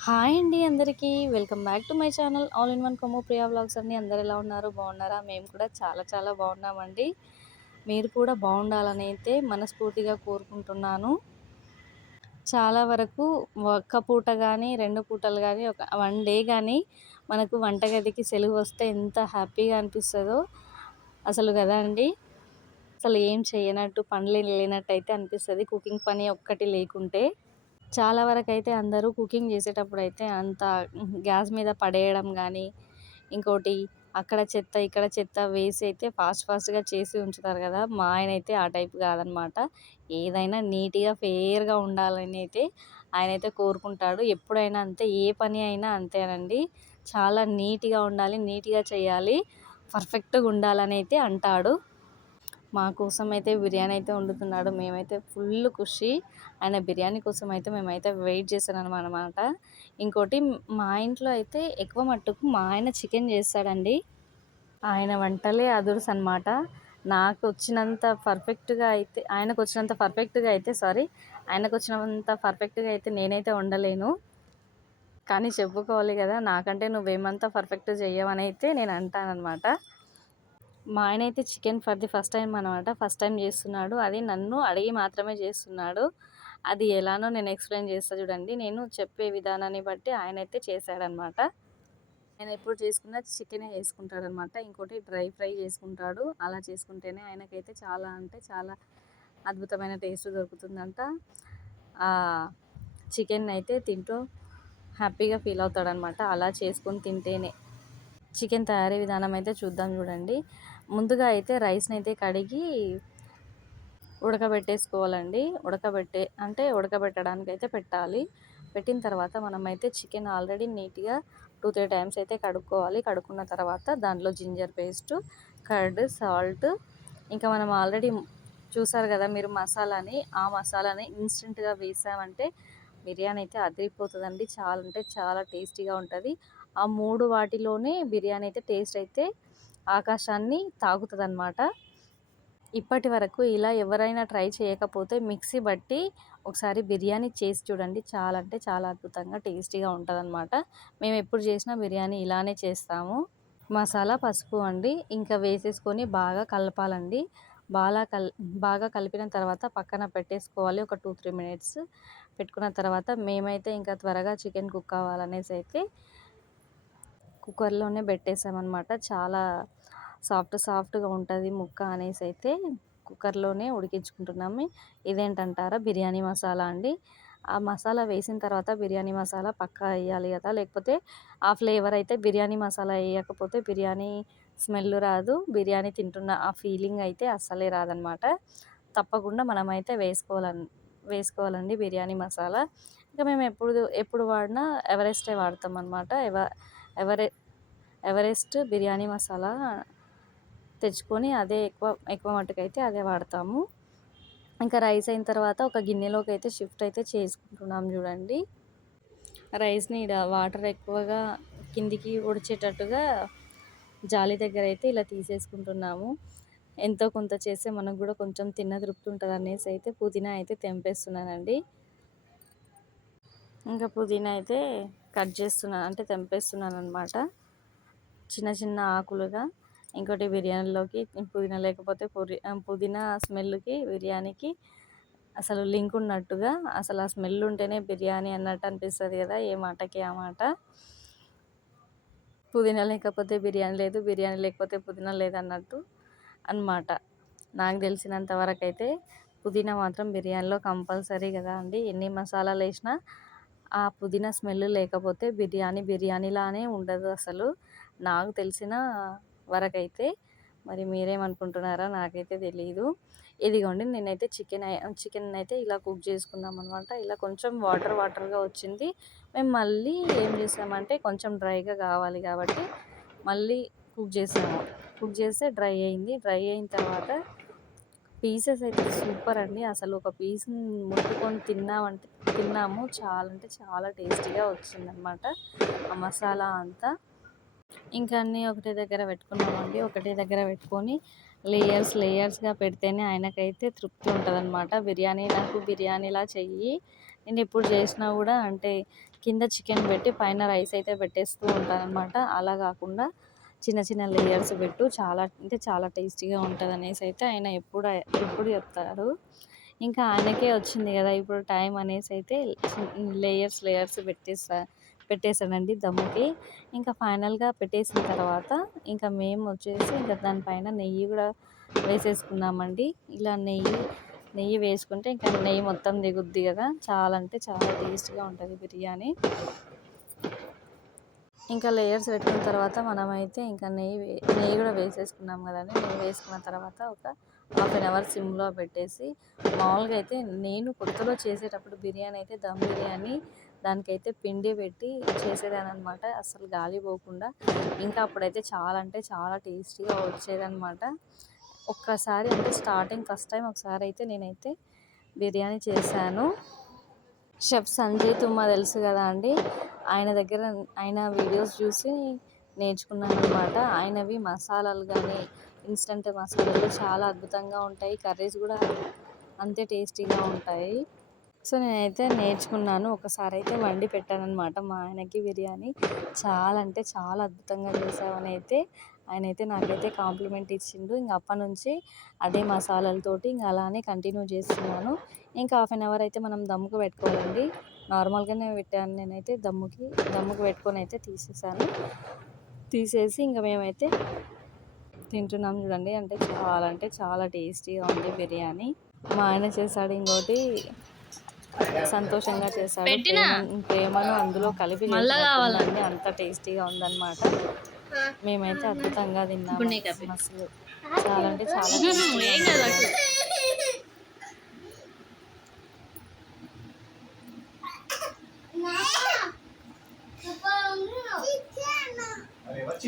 Hi అండి అందరికీ. Welcome back to my channel all in one Kommu Priya vlogs అండి. అందరు ఎలా ఉన్నారు? బాగున్నారా? మేము కూడా చాలా చాలా బాగున్నామండి. మీరు కూడా బాగుండాలని అయితే మనస్ఫూర్తిగా కోరుకుంటున్నాను. చాలా వరకు ఒక్క పూట కానీ 2 పూటలు కానీ ఒక 1 డే కానీ మనకు వంటగదికి సెలవు వస్తే ఎంత హ్యాపీగా అనిపిస్తుందో అసలు కదా అండి. అసలు ఏం చేయనట్టు పనులు లేనట్టు అయితే అనిపిస్తుంది కుకింగ్ పని ఒక్కటి లేకుంటే. చాలా వరకైతే అందరూ కుకింగ్ చేసేటప్పుడైతే అంత గ్యాస్ మీద పడేయడం గానీ, ఇంకోటి అక్కడ చెత్త, ఇక్కడ చెత్త వేసి అయితే ఫాస్ట్‌గా చేసి ఉంచుతారు గదా! మా ఆయనైతే ఆ టైప్ కాదనమాట. ఏదైనా నీట్‌గా, ఫెయిర్‌గా ఉండాలని అయితే ఆయనైతే కోరుకుంటాడు. ఎప్పుడైనా అంతే, ఏ పని అయినా అంతేనండి. చాలా నీట్‌గా ఉండాలి, నీట్‌గా చేయాలి, పర్ఫెక్ట్‌గా ఉండాలని అయితే అంటాడు. మా కోసం అయితే బిర్యానీ అయితే వండుతున్నాడు. మేమైతే ఫుల్ ఖుషి. ఆయన బిర్యానీ కోసం అయితే మేమైతే వెయిట్ చేస్తున్నామనమాట. ఇంకోటి మా ఇంట్లో అయితే ఎక్కువ మట్టుకు మా ఆయన చికెన్ చేస్తాడండి. ఆయన వంటలే అదుర్సనమాట. నాకొచ్చినంత పర్ఫెక్ట్‌గా అయితే ఆయనకొచ్చినంత పర్ఫెక్ట్‌గా అయితే నేనైతే వండలేను. కానీ చెప్పుకోవాలి గదా! నాకంటే నువ్వేమంత పర్ఫెక్ట్ చెయ్యవనైతే నేను అంటాననమాట. మా ఆయనైతే chicken for the first time అనమాట. ఫస్ట్ టైమ్ చేస్తున్నాడు. అది నన్ను అడిగి మాత్రమే చేస్తున్నాడు. అది ఎలానో నేను ఎక్స్‌ప్లెయిన్ చేస్తా చూడండి. నేను చెప్పే విధానాన్ని బట్టి ఆయనైతే చేశాడనమాట. ఆయన ఎప్పుడు చేసుకున్నా చికెనే చేసుకుంటాడనమాట. ఇంకోటి డ్రై ఫ్రై చేసుకుంటాడు. అలా చేసుకుంటేనే ఆయనకైతే చాలా అంటే చాలా అద్భుతమైన టేస్ట్ దొరుకుతుందంట. చికెనయితే తింటూ హ్యాపీగా ఫీల్ అవుతాడనమాట. అలా చేసుకొని తింటేనే. చికెన్ తయారీ విధానం అయితే చూద్దాం చూడండి. ముందుగా అయితే రైస్‌నైతే కడిగి ఉడకబెట్టేసుకోవాలండి. ఉడకబెట్టడానికైతే పెట్టాలి. పెట్టిన తర్వాత మనమైతే చికెన్ ఆల్రెడీ నీట్‌గా 2, 3 టైమ్స్ అయితే కడుక్కోవాలి. కడుక్కున్న తర్వాత దాంట్లో జింజర్ పేస్టు, కర్డ్, సాల్ట్, ఇంకా మనం ఆల్రెడీ చూసారు కదా మీరు మసాలాని. ఆ మసాలాని ఇన్‌స్టంట్‌గా వేసామంటే బిర్యానీ అయితే అదిరిపోతదండి. చాలా అంటే చాలా టేస్టీగా ఉంటది. ఆ 3 వాటిలోనే బిర్యానీ అయితే టేస్ట్ అయితే ఆకాశాన్ని తాకుతదనమాట. ఇప్పటి వరకు ఇలా ఎవరైనా ట్రై చేయకపోతే మిక్సీ బట్టి ఒకసారి బిర్యానీ చేసి చూడండి. చాలా అంటే చాలా అద్భుతంగా టేస్టీగా ఉంటదనమాట. మేమెప్పుడు చేసినా బిర్యానీ ఇలానే చేస్తాము. మసాలా, పసుపు అండి. ఇంకా వేసేసుకొని బాగా కలపాలండి. బాలా కల్ బాగా కలిపిన తర్వాత పక్కన పెట్టేసుకోవాలి. ఒక 2, 3 మినిట్స్ పెట్టుకున్న తర్వాత మేమైతే ఇంకా త్వరగా చికెన్ కుక్ అవ్వాలనేసి అయితే కుక్కర్‌లోనే పెట్టేసామనమాట. చాలా సాఫ్ట్‌గా ఉంటది ముక్క అనేసైతే కుక్కర్‌లోనే ఉడికించుకుంటున్నాము. ఇదేంటంటారా బిర్యానీ మసాలా అండి. ఆ మసాలా వేసిన తర్వాత బిర్యానీ మసాలా పక్కా ఎయ్యాలి గదా! లేకపోతే ఆ ఫ్లేవర్ అయితే బిర్యానీ మసాలా ఎయకపోతే బిర్యానీ స్మెల్ రాదు. బిర్యానీ తింటున్న ఆ ఫీలింగ్ అయితే అస్సలే రాదనమాట. తప్పకుండా మనమైతే వేసుకోవాలండి బిర్యానీ మసాలా. ఇంకా మేము ఎప్పుడు వాడినా ఎవరెస్టే వాడతామనమాట. ఎవరె ఎవరెస్ట్ బిర్యానీ మసాలా తెచ్చుకొని అదే ఎక్కువ మట్టుకైతే అదే వాడతాము. ఇంకా రైస్ అయిన తర్వాత ఒక గిన్నెలోకి అయితే షిఫ్ట్ అయితే చేసుకుంటున్నాం చూడండి. రైస్‌ని ఈడ వాటర్ ఎక్కువగా కిందికి ఒడిచేటట్టుగా జాలి దగ్గర అయితే ఇలా తీసేసుకుంటున్నాము. ఎంతో కొంత చేస్తే మనకు గూడా కొంచెం తిన్న తృప్తి ఉంటదనేసి అయితే పుదీనా అయితే తెంపేస్తున్నానండి. ఇంకా పుదీనా అయితే అంటే తెంపేస్తున్నాననమాట. చిన్న చిన్న ఆకులుగా. ఇంకోటి బిర్యానీలోకి పుదీనా లేకపోతే పుదీనా స్మెల్‌కి బిర్యానీకి అసలు లింక్ ఉన్నట్టుగా అసలు ఆ స్మెల్ ఉంటేనే బిర్యానీ అన్నట్టు అనిపిస్తది కదా! ఏ మాటకి ఆ మాట. పుదీనా లేకపోతే బిర్యానీ లేదు, బిర్యానీ లేకపోతే పుదీనా లేదన్నట్టు అన్నమాట. నాకు తెలిసినంత వరకైతే పుదీనా మాత్రం బిర్యానీలో కంపల్సరీ కదా అండి. ఎన్ని మసాలాలేసినా ఆ పుదీనా స్మెల్ లేకపోతే బిర్యానీలానే ఉండదు అసలు. నాకు తెలిసిన వరకైతే. మరి మీరేమనుకుంటున్నారో నాకైతే తెలీదు. ఇదిగోండి నేనైతే చికెనయితే ఇలా కుక్ చేసుకున్నామనమాట. ఇలా కొంచెం వాటర్‌గా వచ్చింది. మేము మళ్ళీ ఏం చేసామంటే కొంచెం డ్రైగా కావాలి కాబట్టి మళ్ళీ కుక్ చేసాము. కుక్ చేస్తే డ్రై అయింది. డ్రై అయిన తర్వాత పీసెస్ అయితే సూపర్ అండి. అసలు ఒక పీస్‌ని ముట్టుకొని తిన్నాము. చాలా అంటే చాలా టేస్టీగా వచ్చిందనమాట. ఆ మసాలా అంతా. ఇంకా అన్నీ ఒకటే దగ్గర పెట్టుకున్నామండి. ఒకటే దగ్గర పెట్టుకొని లేయర్స్‌గా పెడితేనే ఆయనకైతే తృప్తి ఉంటదనమాట. నాకు బిర్యానీలా చెయ్యి. నేనెప్పుడు చేసినా గూడా అంటే కింద చికెన్ పెట్టి పైన రైస్ అయితే పెట్టేస్తూ ఉంటానన్నమాట. అలా కాకుండా చిన్న చిన్న లేయర్స్ పెట్టు, చాలా అంటే చాలా టేస్టీగా ఉంటదనేసి అయితే ఆయన ఎప్పుడు చెప్తారు. ఇంకా ఆయనకే వచ్చింది కదా ఇప్పుడు టైం అనేసి అయితే లేయర్స్ పెట్టేసానండి దమ్ముకి. ఇంకా ఫైనల్‌గా పెట్టేసిన తర్వాత ఇంకా మేము వచ్చేసి ఇంకా దానిపైన నెయ్యి కూడా వేసేసుకున్నామండి. ఇలా నెయ్యి వేసుకుంటే ఇంకా నెయ్యి మొత్తం దిగుద్ది కదా, చాలా అంటే చాలా టేస్టీగా ఉంటుంది బిర్యానీ. ఇంకా లేయర్స్ పెట్టుకున్న తర్వాత మనమైతే ఇంకా నెయ్యి కూడా వేసేసుకున్నాం కదండి. నెయ్యి వేసుకున్న తర్వాత ఒక హాఫ్ అన్ అవర్ సిమ్లో పెట్టేసి, మామూలుగా అయితే నేను కొత్తలో చేసేటప్పుడు బిర్యానీ అయితే దమ్ బిర్యానీ దానికైతే పిండి పెట్టి చేసేదాన్ని అనమాట, అసలు గాలి పోకుండా. ఇంకా అప్పుడైతే చాలా అంటే చాలా టేస్టీగా వచ్చేదన్నమాట. ఒక్కసారి అంటే స్టార్టింగ్ ఫస్ట్ టైం ఒకసారి అయితే నేనైతే బిర్యానీ చేశాను. షెఫ్ సంజయ్ తుమ్మా తెలుసు కదా అండి, ఆయన వీడియోస్ చూసి నేర్చుకున్నాను అనమాట. ఆయనవి మసాలాలు కానీ ఇన్స్టంట్ మసాలాలు చాలా అద్భుతంగా ఉంటాయి, కర్రీస్ కూడా అంతే టేస్టీగా ఉంటాయి. సో నేనైతే నేర్చుకున్నాను. ఒకసారి అయితే వండి పెట్టాననమాట మా ఆయనకి బిర్యానీ. చాలా అంటే చాలా అద్భుతంగా చేసావని అయితే ఆయనైతే నాకైతే కాంప్లిమెంట్ ఇచ్చిండు. ఇంక అప్పటినుంచి అదే మసాలాలతోటి ఇంక అలానే కంటిన్యూ చేస్తున్నాను. ఇంకా హాఫ్ అన్ అవర్ అయితే మనం దమ్ముకు పెట్టుకోవాలండి. నార్మల్గానే పెట్టాను నేనైతే దమ్ముకు పెట్టుకొని అయితే తీసేసి ఇంకా మేమైతే తింటున్నాం చూడండి. అంటే చాలా టేస్టీగా ఉంది బిర్యానీ. మా ఆయన చేశాడు, ఇంకోటి సంతోషంగా చేశాడు. ప్రేమను అందులో కలిపి చేసినట్టుందండి, అంత టేస్టీగా ఉందన్నమాట. మేమైతే అద్భుతంగా తిన్నాము అసలు. చాలా అంటే చాలా టేస్టీగా ఉంది.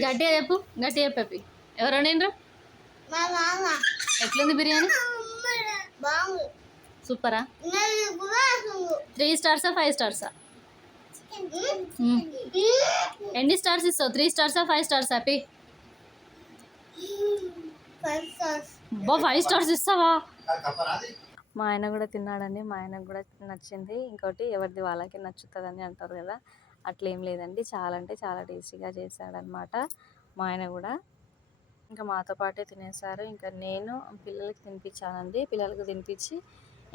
గట్టిగా చెప్పు, గట్టిగా చెప్పి ఎవరు వండిండ్రు? ఎట్లుంది బిర్యానీ? సూపరా? 3 స్టార్సా 5 స్టార్సా? ఎన్ని స్టార్స్ ఇస్తావు? 3 స్టార్సా 5 స్టార్సా? 5 స్టార్స్ ఇస్తావా? మా ఆయన కూడా తిన్నాడండి, మా ఆయనకు కూడా నచ్చింది. ఇంకోటి ఎవరిది వాళ్ళకి నచ్చుతుందని అంటారు కదా, అట్లేం లేదండి. చాలా అంటే చాలా టేస్టీగా చేశాడనమాట మా ఆయన కూడా. ఇంకా మాతో పాటే తినేసారు. ఇంకా నేను పిల్లలకి తినిపించానండి. పిల్లలకి తినిపించి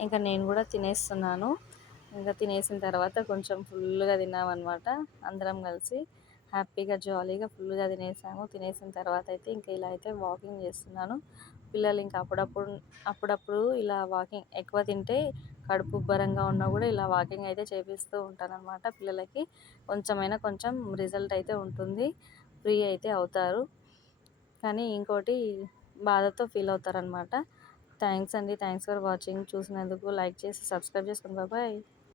ఇంకా నేను కూడా తినేస్తున్నాను. ఇంకా తినేసిన తర్వాత కొంచెం ఫుల్గా తిన్నామన్నమాట అందరం కలిసి. హ్యాపీగా జాలీగా ఫుల్గా తినేసాము. తినేసిన తర్వాత అయితే ఇంకా ఇలా అయితే వాకింగ్ చేస్తున్నాను. పిల్లలు ఇంకా అప్పుడప్పుడు ఇలా వాకింగ్ ఎక్కువ తింటే కడుపు ఉబ్బరంగా ఉన్నా కూడా ఇలా వాకింగ్ అయితే చేపిస్తూ ఉంటానన్నమాట పిల్లలకి. కొంచెం రిజల్ట్ అయితే ఉంటుంది, ఫ్రీ అయితే అవుతారు. కానీ ఇంకోటి బాధతో ఫీల్ అవుతారనమాట. థ్యాంక్స్ అండి, థ్యాంక్స్ ఫర్ వాచింగ్. చూసినందుకు లైక్ చేసి సబ్స్క్రైబ్ చేసుకోండి. బాయ్.